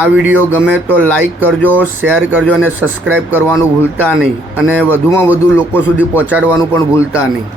આ વિડીયો ગમે તો લાઈક કરજો, શેર કરજો અને સબસ્ક્રાઈબ કરવાનું ભૂલતા નહીં અને વધુમાં વધુ લોકો સુધી પહોંચાડવાનું પણ ભૂલતા નહીં.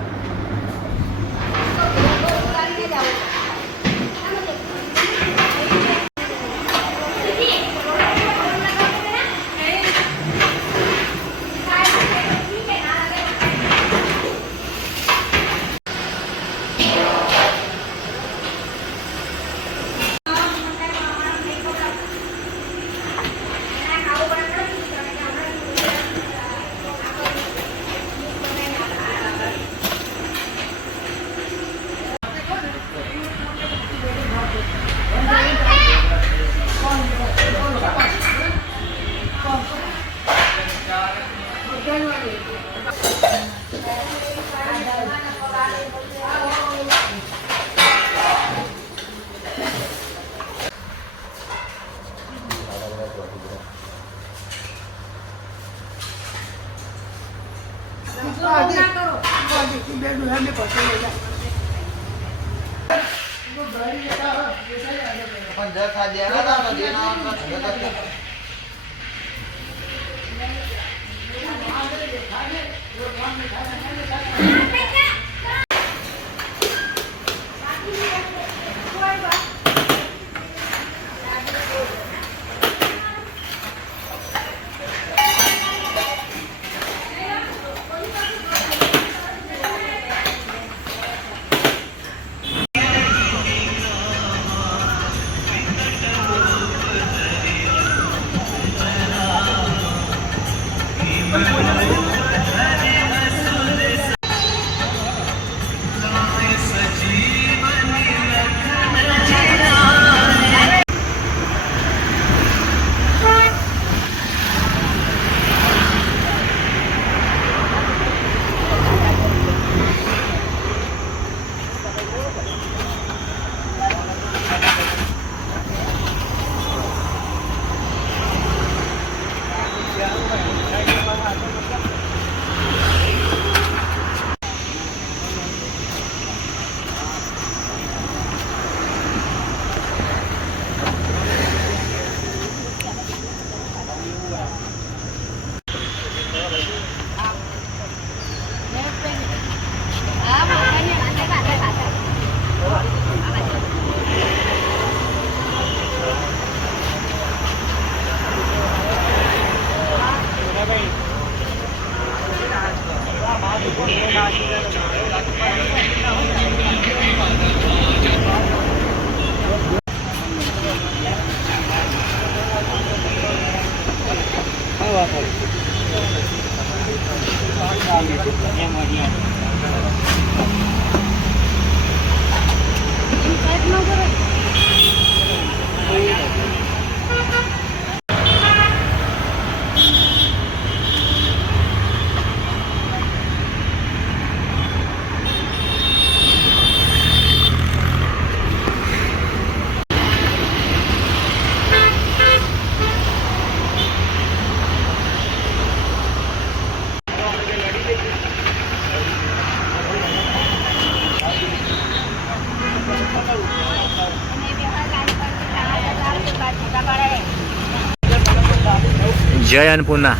જય અન્નપૂર્ણા,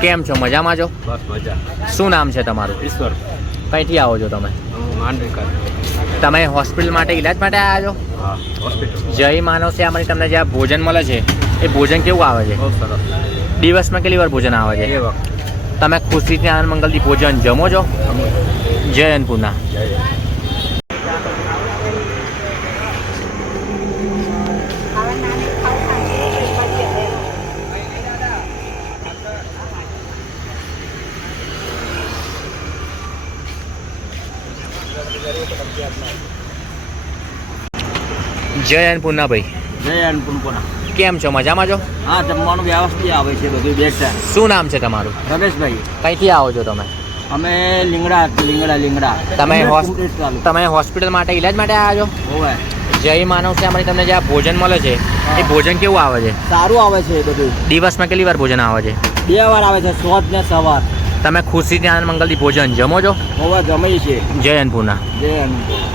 કેમ છો? મજામાં છો? બસ મજા. શું નામ છે તમારું? ઈશ્વર. કઈથી આવો છો તમે? માંડવીકા. તમે હોસ્પિટલ માટે ઈલાજ માટે આવ્યા છો? હા, હોસ્પિટલ. જય માનવ સેવામાંથી તમને જે આ ભોજન મળે છે એ ભોજન કેવું આવે છે? બહુ સરસ. દિવસમાં કેટલી વાર ભોજન આવે છે? એ વખત તમે ખુશીથી આનંદ મંગલથી ભોજન જમો છો? જય અન્નપૂર્ણા. જય અન્નપૂર્ણા ભાઈ. જય અન્નપૂર્ણા. કેમ છો? મજામાં છો? હા, જમવાનું વ્યવસ્થિત આવે છે, બધું બેસ્ટ છે. શું નામ છે તમારું? રમેશભાઈ. કઈથી આવો છો તમે? અમે લીંગડા. તમે હોસ્પિટલ માટે ઈલાજ માટે આવ્યા છો? હોવે. જય માનવ સેવામાંથી તમને જે આ ભોજન મળે છે એ ભોજન કેવું આવે છે? સારું આવે છે બધું. દિવસમાં કેટલી વાર ભોજન આવે છે? 2 વાર આવે છે, સોજ ને સવાર. તમે ખુશીથી આનંદ મંગલથી ભોજન જમો છો? હોવે, જમીએ છીએ. જય અન્નપૂર્ણા. જય અન્નપૂર્ણા.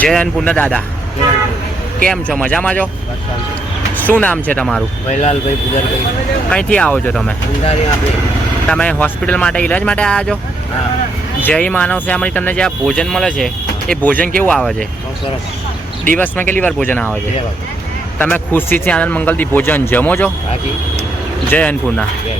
જય અન્નપૂર્ણા દાદા, કેમ છો? મજામાં છો? શું નામ છે તમારું? ભૈલાલભાઈ પુજારભાઈ અહીંથી આવો છો તમે? અંધારી આપણે તમે હોસ્પિટલ માટે ઈલાજ માટે આવ્યા છો? હા જય માનવ સેવામાંથી તમને જે આ ભોજન મળે છે એ ભોજન કેવું આવે છે? બહુ સરસ દિવસમાં કેટલી વાર ભોજન આવે છે? જય તમે ખુશીથી આનંદ મંગલથી ભોજન જમો છો? બાકી જય અન્નપૂર્ણા. જય